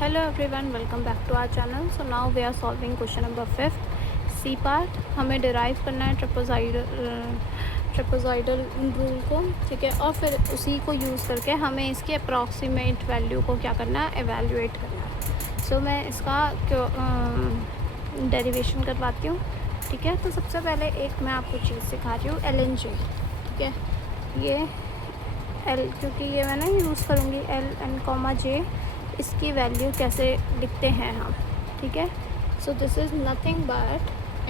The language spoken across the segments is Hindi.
Hello everyone, welcome back to our channel. So now we are solving question number 5th C part. हमें डिराइव करना है ट्रेपेजॉइडल रूल को, ठीक है, और फिर उसी को यूज़ करके हमें इसके अप्रॉक्सीमेट वैल्यू को क्या करना है, एवेल्यूएट करना है। सो मैं इसका डेरिवेशन करवाती हूँ, ठीक है। तो सबसे पहले एक मैं आपको चीज़ सिखा रही हूँ, एल एन जे, ठीक है। ये एल, क्योंकि ये मैं ना यूज़ करूँगी एल एन कॉमा जे, इसकी वैल्यू कैसे लिखते हैं हम, ठीक है। So this is nothing but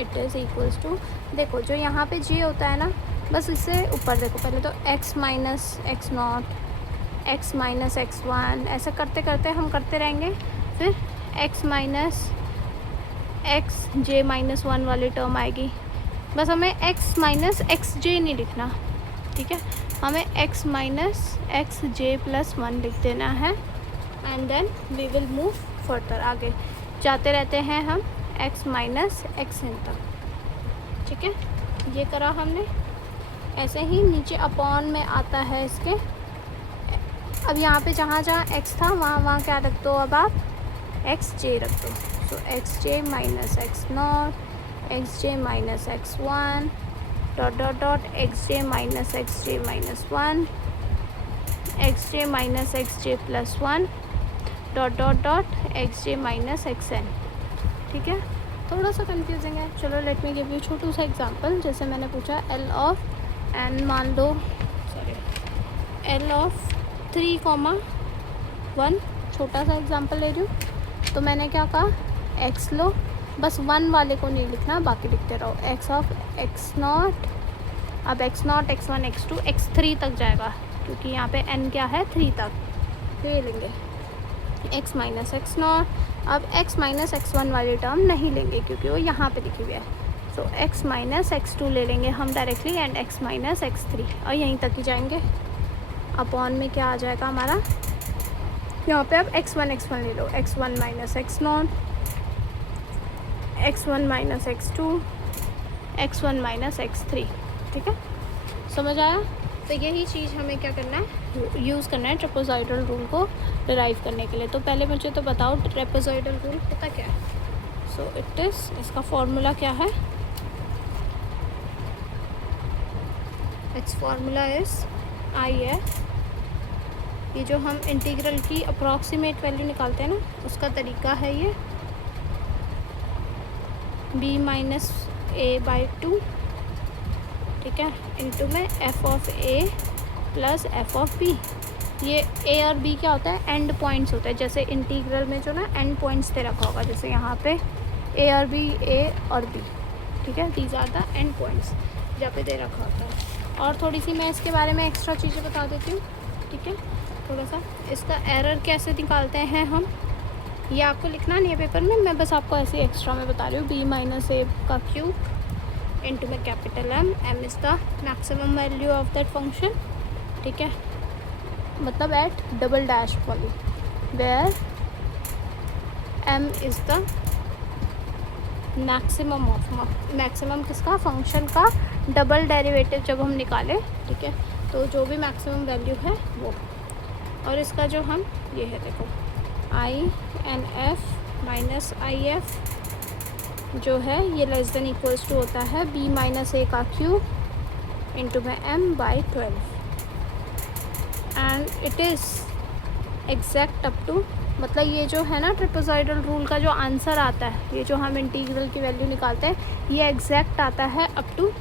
it is equals to, देखो जो यहाँ पे जे होता है ना, बस इससे ऊपर देखो, पहले तो x minus x not, x minus X one, ऐसे करते करते हम करते रहेंगे। फिर x minus x J minus one वाली टर्म आएगी। बस हमें x माइनस एक्स जे नहीं लिखना, ठीक है, हमें x माइनस एक्स जे प्लस वन लिख देना है। And then we will move further, आगे जाते रहते हैं हम x माइनस एक्स एन तक, ठीक है। ये करा हमने। ऐसे ही नीचे अपॉन में आता है इसके। अब यहाँ पे जहाँ जहाँ x था वहाँ क्या रख दो, अब आप एक्स जे रख दो। So X J minus x not, X J minus X one, dot dot dot X J minus x J minus one, X J minus x J plus one, dot dot dot X J minus X N, ठीक है। थोड़ा सा कंफ्यूजिंग है, चलो लेट मी गिव यू छोटू सा एग्जांपल। जैसे मैंने पूछा एल ऑफ एन, मान लो एल ऑफ 3,1, छोटा सा एग्जांपल ले रही हूँ। तो मैंने क्या कहा, एक्स लो, बस वन वाले को नहीं लिखना, बाकी लिखते रहो। एक्स ऑफ एक्स नॉट, अब x not x one x two x three तक जाएगा, क्योंकि यहाँ पे एन क्या है 3 तक, तो ये लेंगे x माइनस एक्स नॉट। अब x माइनस एक्स वन वाली टर्म नहीं लेंगे क्योंकि वो यहाँ पे लिखी हुई है। सो x माइनस एक्स टू ले लेंगे हम directly, and x minus x three, और यहीं तक ही जाएंगे। अपॉन में क्या आ जाएगा हमारा, यहाँ पे अब x वन ले लो, x one minus x not, x one minus x two, x one minus x three, ठीक है। समझ आया? तो यही चीज़ हमें क्या करना है, यूज़ करना है ट्रेपेजॉइडल रूल को डिराइव करने के लिए। तो पहले मुझे तो बताओ ट्रेपेजॉइडल रूल पता क्या है। सो इट इज़, इसका फॉर्मूला क्या है, it's formula is I F. ये जो हम इंटीग्रल की अप्रॉक्सीमेट वैल्यू निकालते हैं ना, उसका तरीका है ये, b minus A by two, ठीक है, इनटू में f of a plus f of b। ये a और b क्या होता है, एंड पॉइंट्स होता है। जैसे इंटीग्रल में जो ना एंड पॉइंट्स दे रखा होगा, जैसे यहाँ पे a और b, a और b, ठीक है, these are the end points जहाँ पे दे रखा होता है। और थोड़ी सी मैं इसके बारे में एक्स्ट्रा चीज़ें बता देती हूँ, ठीक है। थोड़ा सा इसका एरर कैसे निकालते हैं हम, ये आपको लिखना नहीं है पेपर में, मैं बस आपको ऐसे एक्स्ट्रा में बता रही हूँ। b माइनस ए का क्यूब इंटू में capital M is the maximum value of that function, ठीक है, मतलब एट डबल डैश वाली, where M is the maximum of, maximum किसका, फंक्शन का डबल डेरिवेटिव जब हम निकालें, ठीक है, तो जो भी मैक्सिमम वैल्यू है वो। और इसका जो हम ये है, देखो I N F minus I F जो है ये लेस देन इक्वल्स टू होता है b माइनस ए का क्यूब इंटू में m by 12, and it is exact up to, मतलब ये जो है ना ट्रेपेजॉइडल रूल का जो आंसर आता है, ये जो हम इंटीग्रल की वैल्यू निकालते हैं, ये एग्जैक्ट आता है अप टू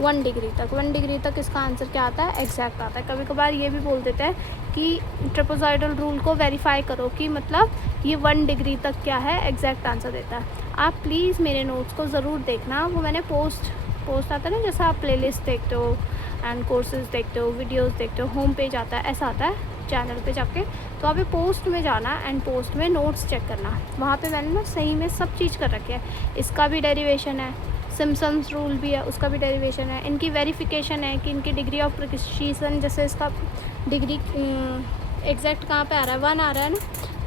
1 डिग्री तक। 1 डिग्री तक इसका आंसर क्या आता है, एग्जैक्ट आता है। कभी कभार ये भी बोल देते हैं कि ट्रेपेजॉइडल रूल को वेरीफाई करो, कि मतलब ये 1 डिग्री तक क्या है, एग्जैक्ट आंसर देता है। आप प्लीज़ मेरे नोट्स को ज़रूर देखना, वो मैंने पोस्ट आता है ना, जैसे आप प्लेलिस्ट देखते हो एंड कोर्सेज देखते हो, वीडियोस देखते हो, होम पेज आता है, ऐसा आता है चैनल पे जाके, तो आप पोस्ट में जाना एंड पोस्ट में नोट्स चेक करना। वहाँ पे मैंने ना सही में सब चीज़ कर रखी है। इसका भी डेरिवेशन है, सिम्पसन्स रूल भी है, उसका भी डेरिवेशन है, इनकी वेरिफिकेशन है कि इनकी डिग्री ऑफ प्रिसिशन, जैसे इसका डिग्री एग्जैक्ट कहाँ पे आ रहा है, 1 आ रहा है ना,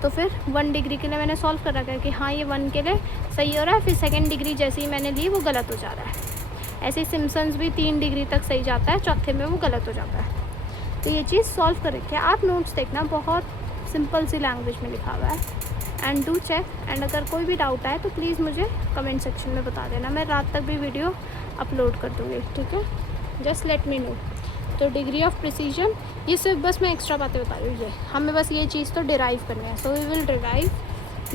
तो फिर 1 डिग्री के लिए मैंने सॉल्व कर रखा है कि हाँ ये 1 के लिए सही हो रहा है, फिर सेकंड डिग्री जैसे ही मैंने ली वो गलत हो जा रहा है। ऐसे ही सिम्पसन्स भी 3 डिग्री तक सही जाता है, चौथे में वो गलत हो जाता है। तो ये चीज़ सॉल्व कर रखी है, आप नोट्स देखना, बहुत सिंपल सी लैंग्वेज में लिखा हुआ है। एंड डू चेक, एंड अगर कोई भी डाउट आए तो प्लीज़ मुझे कमेंट सेक्शन में बता देना, मैं रात तक भी वीडियो अपलोड कर दूँगी, ठीक है। Just let me know. तो डिग्री ऑफ प्रिसीजन, ये सिर्फ बस मैं एक्स्ट्रा बातें बता रही हूँ, हमें बस ये चीज़ तो डिराइव करनी है। So we will derive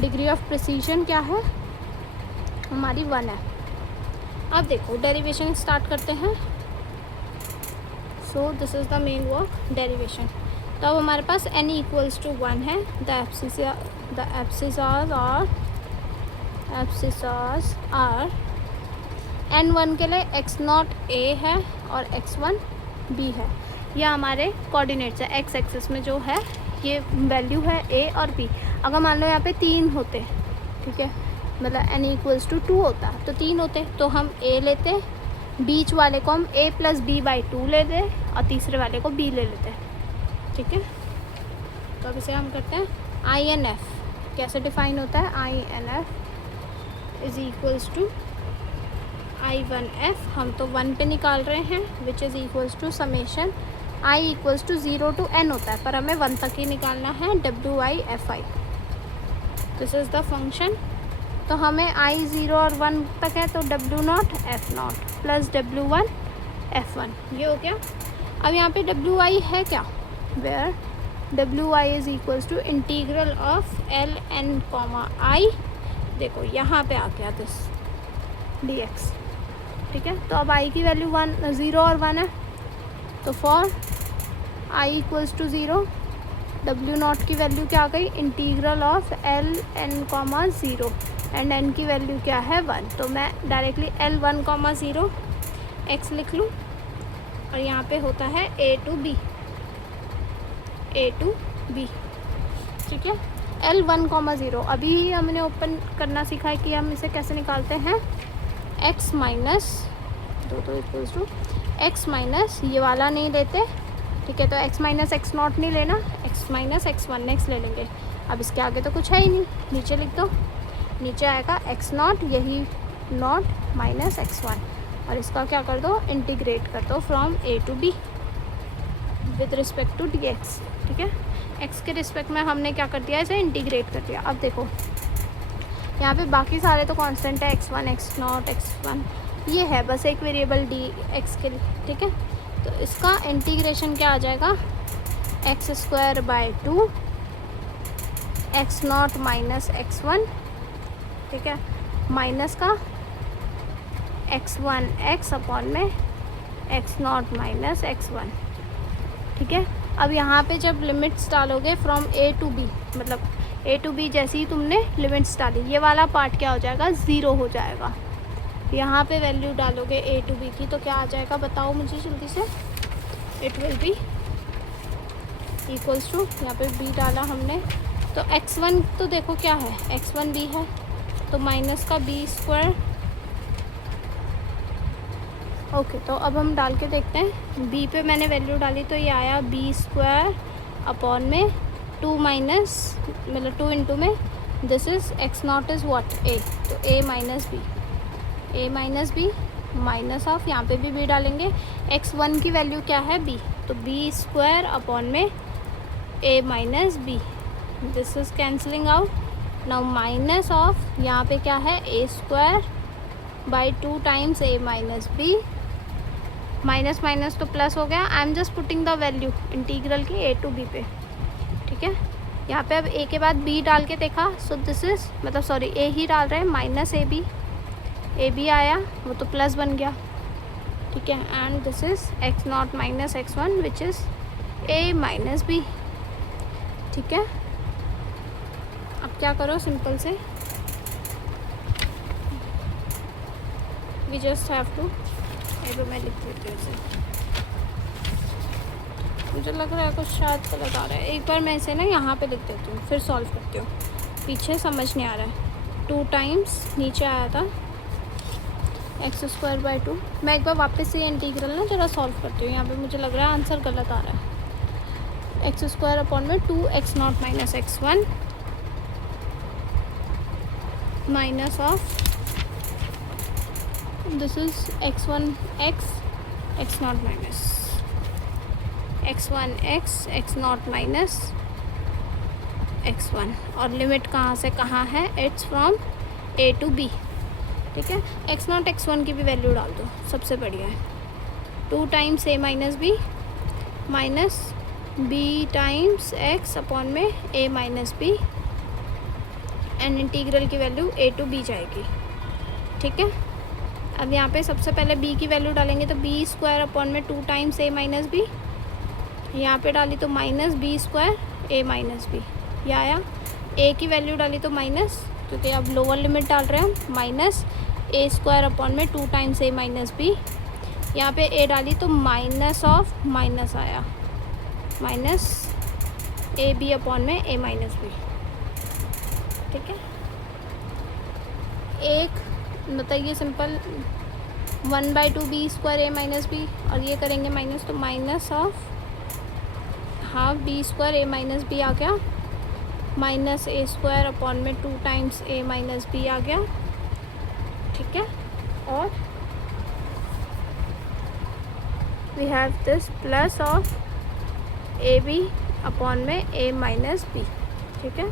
degree of precision क्या है हमारी 1 है। अब देखो डेरिवेशन स्टार्ट करते हैं। सो this is the main work derivation. तो अब हमारे पास n इक्वल्स टू 1 है। द एब्सिसास आर n1 के लिए x0 a है और x1 b है। यह हमारे कोऑर्डिनेट्स है, x एक्सिस में जो है ये वैल्यू है a और b। अगर मान लो यहाँ पे 3 होते, ठीक है, मतलब n इक्वल्स टू 2 होता तो 3 होते, तो हम a लेते, बीच वाले को हम a प्लस b/2 लेते और तीसरे वाले को b ले लेते, ठीक है। तो अब इसे हम करते हैं INF। कैसे डिफाइन होता है INF is equals to I1F, हम तो 1 पे निकाल रहे हैं, which is equals to summation I equals to 0 to n होता है, पर हमें 1 तक ही निकालना है, WI/FI। This is the function. तो हमें I 0 और 1 तक है, तो W0 F0 plus W1 F1, ये हो गया। अब यहाँ पे WI है क्या, where WI is equals to integral of LN, I, देखो यहाँ पे आ गया दिस dx, ठीक है। तो अब I की वैल्यू 0 और 1 है, तो for I equals to 0 W0 की वैल्यू क्या आ गई, integral of LN, 0 and n की वैल्यू क्या है 1। तो मैं डायरेक्टली L1, 0 x लिख लूँ, और यहाँ पे होता है a to b, ठीक है। L1, 0 अभी हमने ओपन करना सीखा है कि हम इसे कैसे निकालते हैं, x माइनस दो इक्वल्स टू x माइनस, ये वाला नहीं लेते, ठीक है। तो x माइनस x0 नहीं लेना, x माइनस x1 नेक्स्ट ले लेंगे। अब इसके आगे तो कुछ है ही नहीं, नीचे लिख दो, नीचे आएगा x0, यही नॉट माइनस x1, और इसका क्या कर दो, इंटीग्रेट कर दो from a to b with respect to dx, ठीक है। x के रिस्पेक्ट में हमने क्या कर दिया, इसे इंटीग्रेट कर दिया। अब देखो यहाँ पे बाकी सारे तो कांस्टेंट है, x1, x0, x1, ये है बस एक वेरिएबल dx के लिए, ठीक है। तो इसका इंटीग्रेशन क्या आ जाएगा, x²/2 x0 माइनस x1, ठीक है, माइनस का x1 x अपॉन में x0 माइनस x1, ठीक है। अब यहाँ पे जब लिमिट्स डालोगे फ्रॉम a to b, मतलब a to b जैसे ही तुमने लिमिट्स डाली, ये वाला पार्ट क्या हो जाएगा, 0 हो जाएगा। यहाँ पे वैल्यू डालोगे a to b की, तो क्या आ जाएगा बताओ मुझे जल्दी से, it will be equals to, यहाँ पे b डाला हमने, तो x1 तो देखो क्या है, x1 b है, तो माइनस का b²। ओके, तो अब हम डाल के देखते हैं, b पे मैंने वैल्यू डाली तो ये आया b² अपॉन में 2 माइनस, मतलब 2 इंटू में this is x0 is what, a, तो a minus b minus of, यहाँ पे भी b डालेंगे, x1 की वैल्यू क्या है b, तो b² अपॉन में a minus b, this is cancelling out. Now minus of, यहाँ पे क्या है a²/2 times a minus b, minus minus तो प्लस हो गया। I am just putting the value integral की a to b पे, ठीक है। यहाँ पे अब a के बाद b डाल के देखा, सो दिस इज़, मतलब सॉरी a ही डाल रहे हैं, माइनस a b आया, वो तो प्लस बन गया, ठीक है। And this is x0 minus x1 which is a minus b, ठीक है। अब क्या करो, सिंपल से वी जस्ट हैव टू, तो मैं लिख देती हूँ इसे, मुझे लग रहा है कुछ शायद गलत आ रहा है, एक बार मैं इसे ना यहाँ पे लिख देती हूँ, फिर सॉल्व करती हूँ, पीछे समझ नहीं आ रहा है। 2 टाइम्स नीचे आया था x²/2, मैं एक बार वापस से इंटीग्रल ना ज़रा सॉल्व करती हूँ, यहाँ पे मुझे लग रहा है आंसर गलत आ रहा है। x² अपॉन में 2 x0 minus x1 minus of this is x1 x x0 minus x1 x x0 minus x1 और लिमिट कहाँ से कहाँ है, it's from a to b। ठीक है, x0 x1 की भी वैल्यू डाल दो, सबसे बढ़िया है। 2 times a minus B minus b times x upon में a minus B and integral की वैल्यू a to b जाएगी। ठीक है, अब यहाँ पे सबसे पहले b की वैल्यू डालेंगे तो b स्क्वायर अपॉन में 2 टाइम्स a माइनस बी, यहाँ पे डाली तो minus b square a minus B, यह आया। a की वैल्यू डाली तो माइनस, क्योंकि अब लोअर लिमिट डाल रहे हैं हम, माइनस a स्क्वायर अपॉन में 2 टाइम्स a माइनस बी, यहाँ पे a डाली तो माइनस ऑफ माइनस आया, माइनस ए बी अपॉन में a माइनस बी। ठीक है, एक बताइए simple 1/2 B square a minus B, और ये करेंगे माइनस तो minus of half B square a minus B आ गया, माइनस a स्क्वायर अपॉन में 2 टाइम्स a माइनस बी आ गया। ठीक है, और we have this plus of A B upon में a माइनस बी। ठीक है,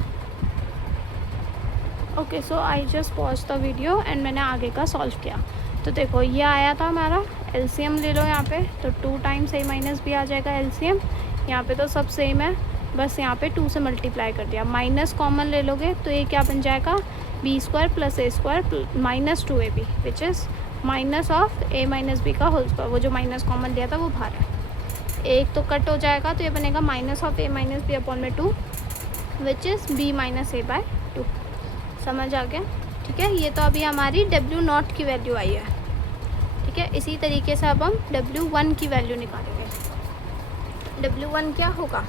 okay, so I just pause the video and मैंने आगे का सॉल्व किया। तो देखो ये आया था हमारा, एलसीएम ले लो यहाँ पे, तो 2 टाइम्स a माइनस बी आ जाएगा एलसीएम। यहाँ पे तो सब सेम है, बस यहाँ पे 2 से मल्टीप्लाई कर दिया, माइनस कॉमन ले लोगे तो ये क्या बन जाएगा, B square plus a square minus 2ab which is minus of a minus B का होल स्क्वायर। वो जो माइनस कॉमन लिया था वो बाहर है, एक तो कट हो जाएगा तो ये बनेगा minus of a minus B upon में 2 which is b minus a by 2। समझ आ गया? ठीक है, ये तो अभी हमारी W0 की वैल्यू आई है। ठीक है, इसी तरीके से अब हम W1 की वैल्यू निकालेंगे। W1 क्या होगा,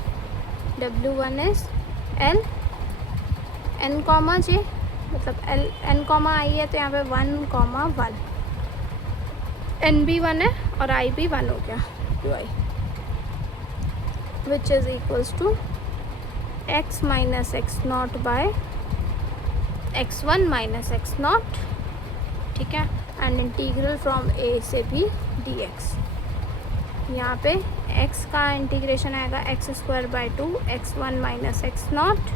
W1 is L n comma j, मतलब L n कॉमा आई है तो यहाँ पे 1 कॉमा 1, n भी 1 है और i भी 1 हो गया, two I, which is equals to x minus x not by x1 minus x not. ठीक है, एंड इंटीग्रल फ्रॉम a से b dx। यहाँ पे x का इंटीग्रेशन आएगा x square by 2 x1 minus x not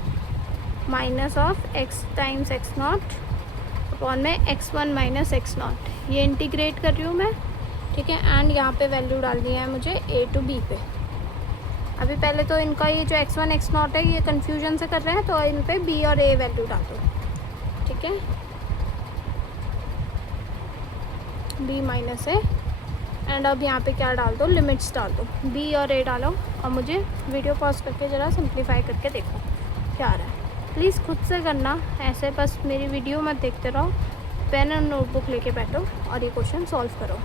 minus of x times x not upon में x1 माइनस एक्स नॉट, ये इंटीग्रेट कर रही हूँ मैं। ठीक है, एंड यहाँ पे वैल्यू डालनी है मुझे a to b पे। अभी पहले तो इनका ये जो x1 एक्स नॉट है ये कन्फ्यूजन से कर रहे हैं, तो इन पे b और a वैल्यू डाल दो। ठीक है, b माइनस a, एंड अब यहाँ पे क्या डाल दो, लिमिट्स डाल दो, b और a डालो, और मुझे वीडियो पॉज करके ज़रा सिंप्लीफाई करके देखो क्या आ रहा है। प्लीज़ खुद से करना, ऐसे बस मेरी वीडियो मत देखते रहो, पेन और नोटबुक लेके बैठो और ये क्वेश्चन सॉल्व करो।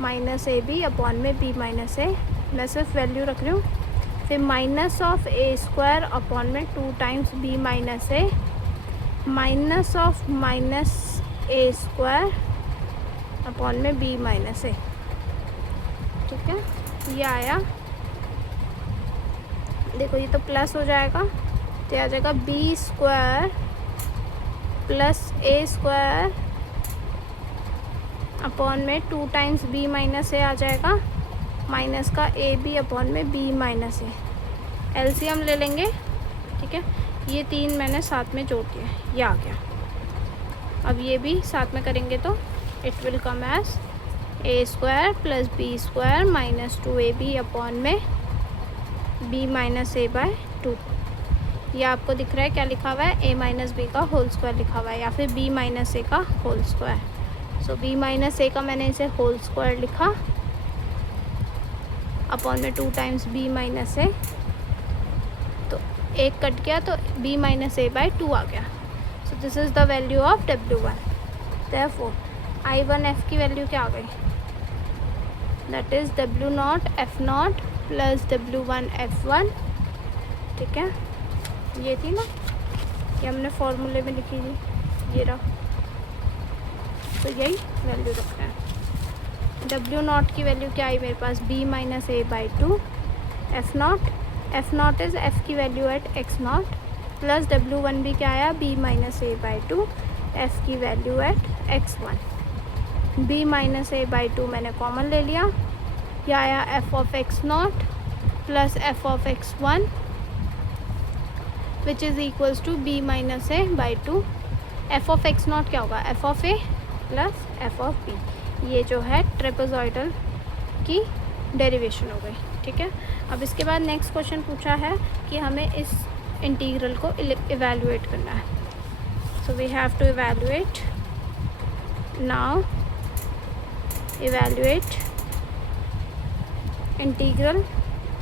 माइनस ए बी अपॉन में b माइनस a, मैं सिर्फ वैल्यू रख रही हूँ, फिर minus of a square upon में 2 times b minus a minus of minus a square upon में b माइनस a। ठीक है, ये आया, देखो ये तो प्लस हो जाएगा तो आ जाएगा b square plus a square upon में 2 टाइम्स b माइनस a आ जाएगा, माइनस का a b अपॉन में b माइनस a, एलसीएम ले लेंगे। ठीक है, ये 3 मैंने साथ में जोड़ दिया, ये आ गया। अब ये भी साथ में करेंगे तो it will come as a square plus b square minus 2ab upon में b माइनस a बाय 2। ये आपको दिख रहा है क्या लिखा हुआ है, a माइनस बी का होल स्क्वायर लिखा हुआ है, या फिर b माइनस a का whole square. So b minus a का मैंने इसे होल स्क्वायर लिखा अपॉन में 2 टाइम्स b माइनस a, तो एक कट गया तो b माइनस a बाय 2 आ गया। सो this is the value of W1। Therefore I1 f की वैल्यू क्या आ गई, that is W0 f0 plus W1 f1। ठीक है, ये थी ना, ये हमने फॉर्मूले में लिखी थी, ये रहा, तो यही वैल्यू रख रहे हैं। W0 की वैल्यू क्या आई मेरे पास, b minus a by 2, f0 is f की value at x0 plus W1 भी क्या आया, b minus a by 2, f की value at x1। b minus a by 2 मैंने कॉमन ले लिया, यह आया f of x0 plus f of x1 which is equals to b minus A by 2। F of x not क्या होगा, F of A plus F of B. ये जो है ट्रेपेजॉइडल की डेरिवेशन हो गई, ठीक है। अब इसके बाद नेक्स्ट क्वेश्चन पूछा है कि हमें इस इंटीग्रल को इवैल्यूएट करना है। So we have to evaluate now, evaluate integral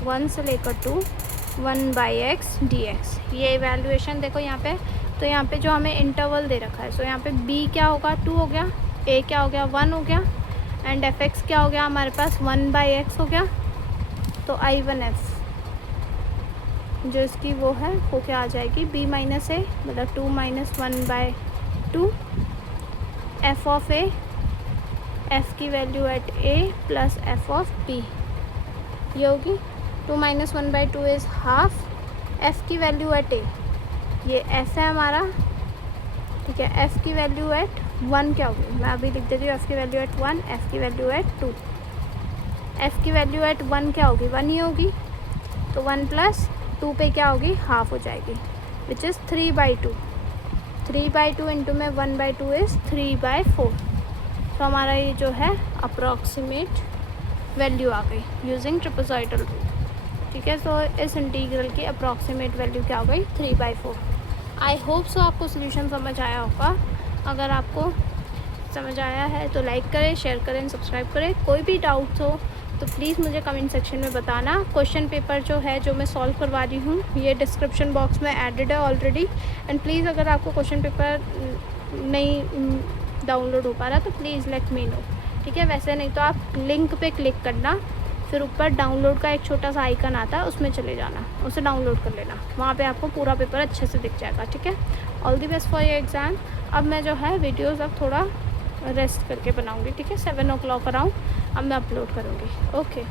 1 से लेकर 2 1 बाई एक्स डी एक्स। ये इवैल्यूएशन देखो यहाँ पे, तो यहाँ पे जो हमें इंटरवल दे रखा है, सो यहाँ पे b क्या होगा 2 हो गया, a क्या हो गया 1 हो गया, एंड एफ एक्स क्या हो गया हमारे पास 1 बाई एक्स हो गया। तो I1f जो इसकी वो है वो क्या आ जाएगी, b माइनस ए मतलब 2 minus 1 by 2, F of A, F की value at a plus F of b, ये होगी 2 minus 1 by 2 is half, F की वैल्यू एट a, ये f है हमारा, ठीक है। f की वैल्यू एट 1 क्या होगी, मैं अभी लिख देती हूँ, f की वैल्यू एट 1, f की वैल्यू एट 2, f की वैल्यू एट 1 क्या होगी 1 ही होगी, तो 1 प्लस 2 पे क्या होगी हाफ हो जाएगी, which is 3 by 2। 3 by 2 into में 1 बाई 2 इज़ 3 बाई 4। तो हमारा ये जो है अप्रॉक्सीमेट वैल्यू आ गई यूजिंग ट्रेपेजॉइडल रूल, ठीक है। तो इस इंटीग्रल की अप्रॉक्सीमेट वैल्यू क्या हो गई 3 बाई 4। आई होप सो आपको सोल्यूशन समझ आया होगा। अगर आपको समझ आया है तो लाइक करें, शेयर करें, सब्सक्राइब करें। कोई भी डाउट्स हो तो प्लीज़ मुझे कमेंट सेक्शन में बताना। क्वेश्चन पेपर जो है जो मैं सॉल्व करवा रही हूँ ये डिस्क्रिप्शन बॉक्स में एडेड है ऑलरेडी, एंड प्लीज़ अगर आपको क्वेश्चन पेपर नहीं डाउनलोड हो पा रहा तो प्लीज़ लेट मी नो, ठीक है। वैसे नहीं तो आप लिंक पे क्लिक करना, फिर ऊपर डाउनलोड का एक छोटा सा आइकन आता है उसमें चले जाना, उसे डाउनलोड कर लेना, वहाँ पे आपको पूरा पेपर अच्छे से दिख जाएगा, ठीक है। All the best for your exam. अब मैं जो है वीडियोज़ अब थोड़ा रेस्ट करके बनाऊँगी, ठीक है। 7 o'clock अराउंड अब मैं अपलोड करूँगी। ओके।